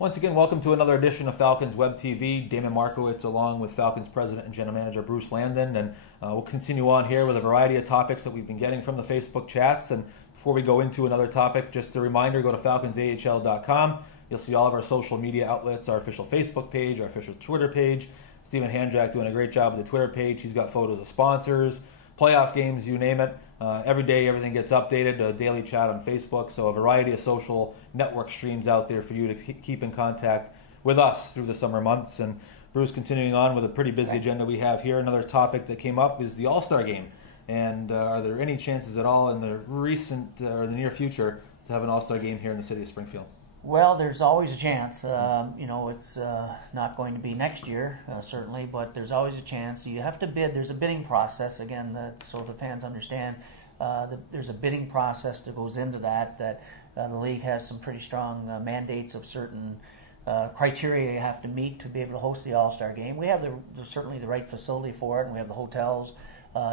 Once again, welcome to another edition of Falcons Web TV. Damon Markowitz along with Falcons President and General Manager Bruce Landon. And we'll continue on here with a variety of topics that we've been getting from the Facebook chats. And before we go into another topic, just a reminder, go to falconsahl.com. You'll see all of our social media outlets, our official Facebook page, our official Twitter page. Stephen Handjack doing a great job with the Twitter page. He's got photos of sponsors, playoff games, you name it. Every day, everything gets updated, a daily chat on Facebook, so a variety of social network streams out there for you to keep in contact with us through the summer months. And Bruce, continuing on with a pretty busy agenda we have here, another topic that came up is the All-Star Game. And are there any chances at all in the recent or the near future to have an All-Star Game here in the city of Springfield? Well, there's always a chance. It's not going to be next year, certainly, but there's always a chance. You have to bid. There's a bidding process, again, so the fans understand. There's a bidding process that goes into that the league has some pretty strong mandates of certain criteria you have to meet to be able to host the All-Star Game. We have certainly the right facility for it, and we have the hotels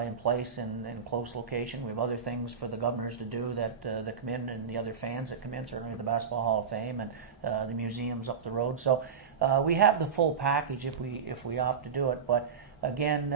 in place in close location. We have other things for the governors to do that come in, and the other fans that come in, certainly the Basketball Hall of Fame and the museums up the road. So we have the full package if we opt to do it. But again,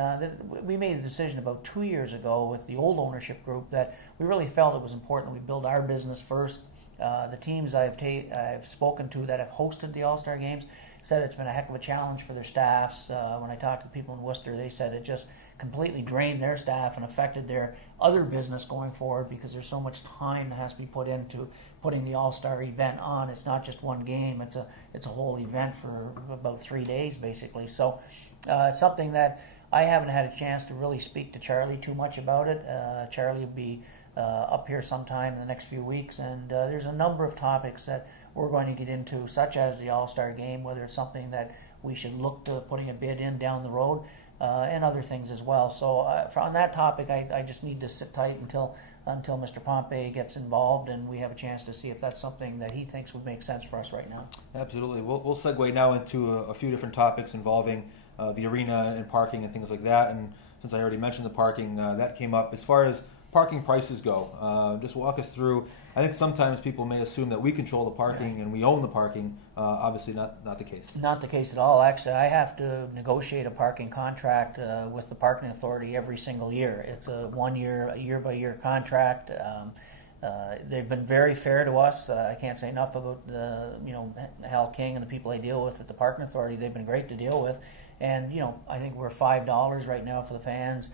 we made a decision about 2 years ago with the old ownership group that we really felt it was important we build our business first. The teams I've spoken to that have hosted the All-Star Games said it's been a heck of a challenge for their staffs. When I talked to people in Worcester, they said it just completely drained their staff and affected their other business going forward because there's so much time that has to be put into putting the All-Star event on. It's not just one game; it's a whole event for about 3 days, basically. So it's something that I haven't had a chance to really speak to Charlie too much about it. Charlie will be up here sometime in the next few weeks, and there's a number of topics that we're going to get into, such as the All-Star Game, whether it's something that we should look to putting a bid in down the road, and other things as well. So on that topic, I just need to sit tight until Mr. Pompey gets involved and we have a chance to see if that's something that he thinks would make sense for us right now. Absolutely. We'll segue now into a few different topics involving the arena and parking and things like that. And since I already mentioned the parking, that came up. As far as parking prices go, just walk us through. I think sometimes people may assume that we control the parking and we own the parking. Obviously not the case. Not the case at all. Actually, I have to negotiate a parking contract with the parking authority every single year. It's a year-by-year contract. They've been very fair to us. I can't say enough about Hal King and the people I deal with at the parking authority. They've been great to deal with. And I think we're $5 right now for the fans.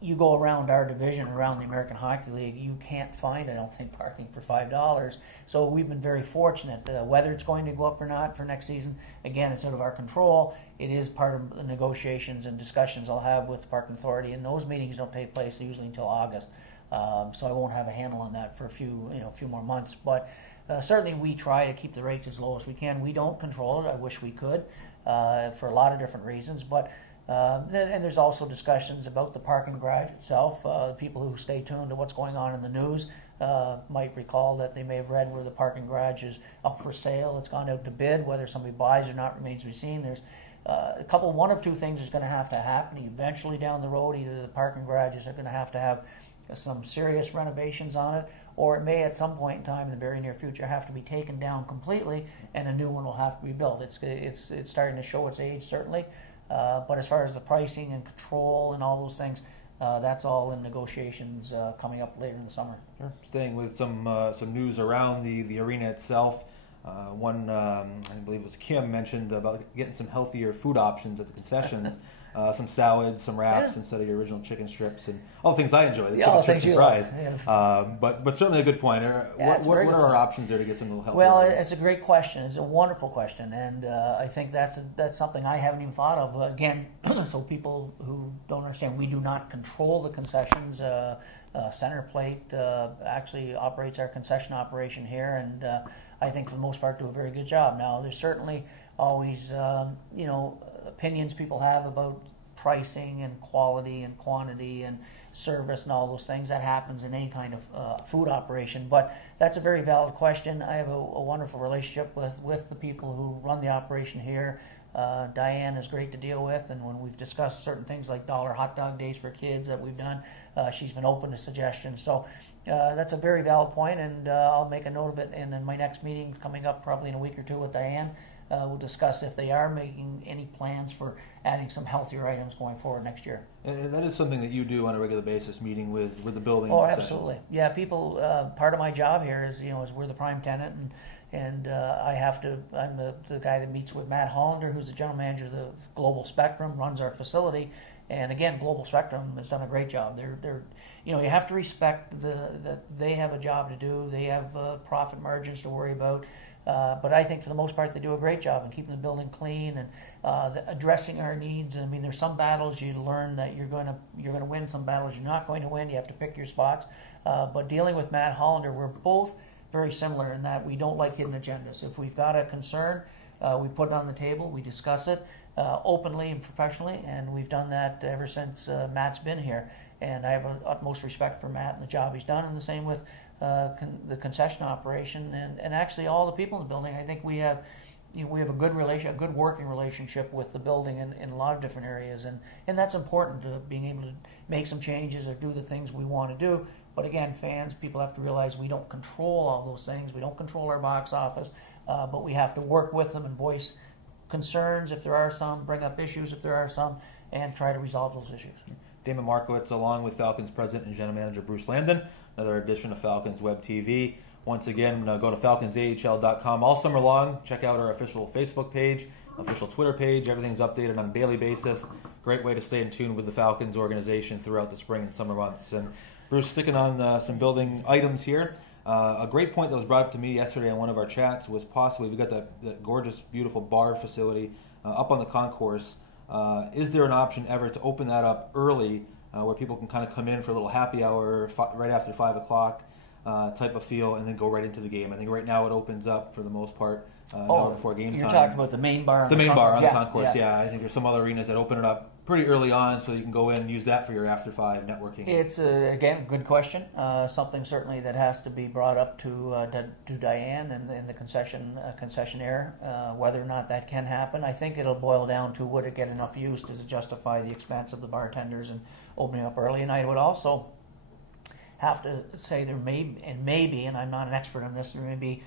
You go around our division, around the American Hockey League, you can't find, I don't think, parking for $5. So we've been very fortunate. Whether it's going to go up or not for next season, again, it's out of our control. It is part of the negotiations and discussions I'll have with the parking authority, and those meetings don't take place usually until August. So I won't have a handle on that for a few more months. But certainly we try to keep the rates as low as we can. We don't control it. I wish we could for a lot of different reasons, but. And there's also discussions about the parking garage itself. People who stay tuned to what's going on in the news might recall that they may have read where the parking garage is up for sale. It's gone out to bid. Whether somebody buys or not remains to be seen. There's one of two things is going to happen eventually down the road. Either the parking garages are going to have some serious renovations on it, or it may at some point in time in the very near future have to be taken down completely and a new one will have to be built. It's starting to show its age, certainly. But as far as the pricing and control and all those things, that's all in negotiations coming up later in the summer. Sure. Staying with some news around the arena itself, one I believe it was Kim mentioned about getting some healthier food options at the concessions. Some salads, some wraps instead of your original chicken strips, and all the things I enjoy, the chicken strips and fries. But certainly a good point. What are our options there to get some little healthier? Well, it's a great question. It's a wonderful question, and I think that's something I haven't even thought of. Again, so people who don't understand, we do not control the concessions. Center Plate actually operates our concession operation here, and I think for the most part do a very good job. Now, there's certainly always opinions people have about pricing and quality and quantity and service and all those things. That happens in any kind of food operation, but that's a very valid question. I have a wonderful relationship with the people who run the operation here. Diane is great to deal with, and when we've discussed certain things like dollar hot dog days for kids that we've done, she's been open to suggestions. So that's a very valid point, and I'll make a note of it. And in my next meeting coming up probably in a week or two with Diane, we'll discuss if they are making any plans for adding some healthier items going forward next year. And that is something that you do on a regular basis, meeting with the building. Oh, absolutely. Yeah, people. Part of my job here is is we're the prime tenant, and I have to. I'm the guy that meets with Matt Hollander, who's the general manager of the Global Spectrum, runs our facility. And again, Global Spectrum has done a great job. They're you have to respect that they have a job to do. They have profit margins to worry about. But I think for the most part they do a great job in keeping the building clean and addressing our needs. I mean, there's some battles you learn that you're going to win. Some battles you're not going to win. You have to pick your spots. But dealing with Matt Hollander, we're both very similar in that we don't like hidden agendas. If we've got a concern, we put it on the table. We discuss it openly and professionally, and we've done that ever since Matt's been here. And I have utmost respect for Matt and the job he's done, and the same with the concession operation and actually all the people in the building. I think we have a good working relationship with the building in a lot of different areas, and that's important to being able to make some changes or do the things we want to do. But again, fans, people have to realize we don't control all those things. We don't control our box office, but we have to work with them and voice concerns if there are some, bring up issues if there are some, and try to resolve those issues. Damon Markowitz, along with Falcons President and General Manager Bruce Landon, another edition of Falcons Web TV. Once again, go to falconsahl.com all summer long. Check out our official Facebook page, official Twitter page. Everything's updated on a daily basis. Great way to stay in tune with the Falcons organization throughout the spring and summer months. And Bruce, sticking on some building items here. A great point that was brought up to me yesterday on one of our chats was possibly, we got that gorgeous, beautiful bar facility up on the concourse. Is there an option ever to open that up early where people can kind of come in for a little happy hour right after 5 o'clock type of feel and then go right into the game? I think right now it opens up for the most part an hour before game time. You're talking about the main bar on the main bar on the concourse, yeah. I think there's some other arenas that open it up pretty early on so you can go in and use that for your after 5 networking. It's, again, a good question. Something certainly that has to be brought up to Diane and the concessionaire, whether or not that can happen. I think it'll boil down to would it get enough use to justify the expense of the bartenders and opening up early. And I would also have to say there may be, and I'm not an expert on this, there may be,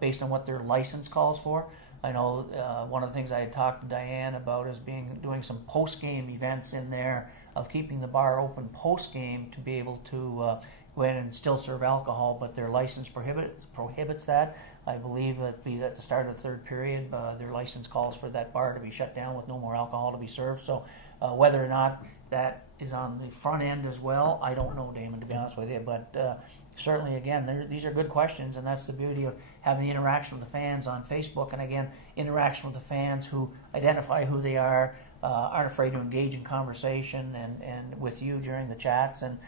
based on what their license calls for. I know one of the things I had talked to Diane about is doing some post-game events in there of keeping the bar open post-game to be able to go in and still serve alcohol, but their license prohibits that. I believe at the start of the third period, their license calls for that bar to be shut down with no more alcohol to be served. So whether or not that is on the front end as well, I don't know, Damon, to be honest with you, but certainly, again, these are good questions, and that's the beauty of having the interaction with the fans on Facebook, and again, interaction with the fans who identify who they are, aren't afraid to engage in conversation and with you during the chats, and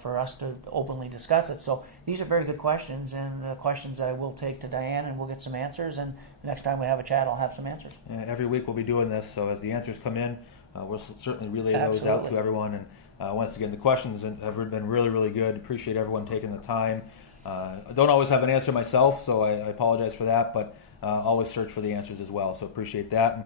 for us to openly discuss it. So these are very good questions, and questions I will take to Diane, and we'll get some answers, and the next time we have a chat, I'll have some answers. Yeah, every week we'll be doing this, so as the answers come in, we'll certainly relay those out to everyone. And once again, the questions have been really, really good. Appreciate everyone taking the time. I don't always have an answer myself, so I apologize for that, but always search for the answers as well, so appreciate that.